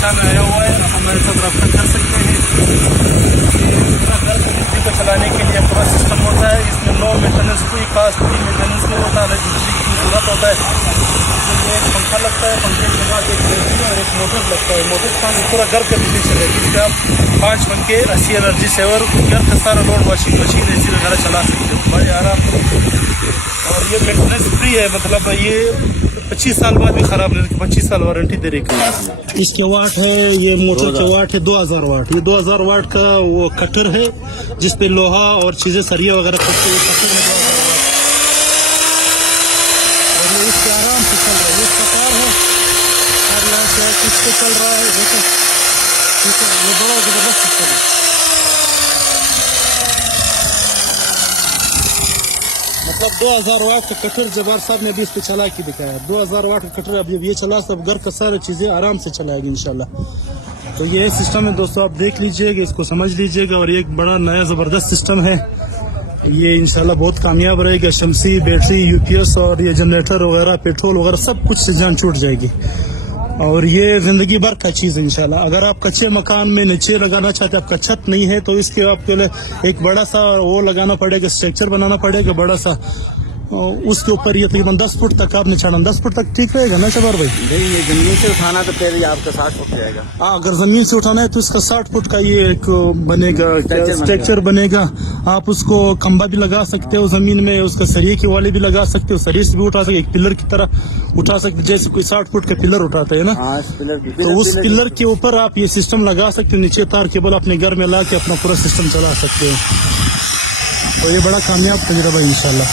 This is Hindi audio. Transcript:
किसान आया हुआ है, आप हमारे साथ रब्ता कर सकते हैं। बिजली को चलाने के लिए पूरा सिस्टम होता है, इसमें नो मेंटेनेंस, कोई कास्ट, कोई मेंटेनेंस नहीं होता, न बिजली की जरूरत होता है। इसमें एक पंखा लगता है, पंखे के बाद एक बैटरी और एक मोटर लगता है। मोटर का पूरा घर का बिजली चलेगी, जिससे आप 5 पंखे 80 एनर्जी सेवर घर का सारा लोड, वॉशिंग मशीन एसी वगैरह चला सकते हो बड़े आराम से। और ये मेंटेनेंस फ्री है, मतलब ये 25 साल बाद भी खराब नहीं, 25 साल वारंटी दे रही है। इसके वाट है, ये मोटर के वाट है 2000 वाट। ये 2000 वाट का वो कटर है जिसपे लोहा और चीजें सरिया वगैरह करते हैं। कटर में 2000 वाट और ये इसके आराम से चल रहा है। इसका कार है और यहाँ से किस पे चल रहा है, देखो ये बड़ा जबरदस्त सिस्टम है। मतलब 2000 वाट का कटर जबार साहब ने भी इस पे चला के दिखाया। 2000 वाट का कटर अब ये चला, सब घर का सारी चीजें आराम से चलाएगी इंशाल्लाह। तो ये सिस्टम है दोस्तों, आप देख लीजिएगा, इसको समझ लीजिएगा। और ये एक बड़ा नया जबरदस्त सिस्टम है, ये इंशाल्लाह बहुत कामयाब रहेगा। शमसी, बैटरी, यूपीएस और ये जनरेटर वगैरह, पेट्रोल वगैरह सब कुछ से जान छूट जाएगी। और ये जिंदगी भर का चीज है इंशाल्लाह। अगर आप कच्चे मकान में नीचे लगाना चाहते हैं, आपका छत नहीं है, तो इसके आपके लिए एक बड़ा सा वो लगाना पड़ेगा, स्ट्रक्चर बनाना पड़ेगा बड़ा सा। उसके ऊपर ये तकरीबन 10 फुट तक आपने चढ़ाना। 10 फुट तक ठीक रहेगा ना शबर भाई? नहीं, ये जमीन से उठाना तो फिर आपका 60 फुट जाएगा। हाँ, अगर जमीन से उठाना है तो इसका 60 फुट का ये एक बनेगा, स्ट्रक्चर बनेगा। आप उसको खंबा भी लगा सकते हो जमीन में, उसका सरिये के वाले भी लगा सकते हो, सरिये से भी उठा सकते, एक पिलर की तरह उठा सकते, जैसे कोई 60 फुट का पिलर उठाते है ना। तो उस पिलर के ऊपर आप ये सिस्टम लगा सकते हो, नीचे तार केबल अपने घर में ला के अपना पूरा सिस्टम चला सकते हो। तो ये बड़ा कामयाब तजुर्बा है इंशाल्लाह।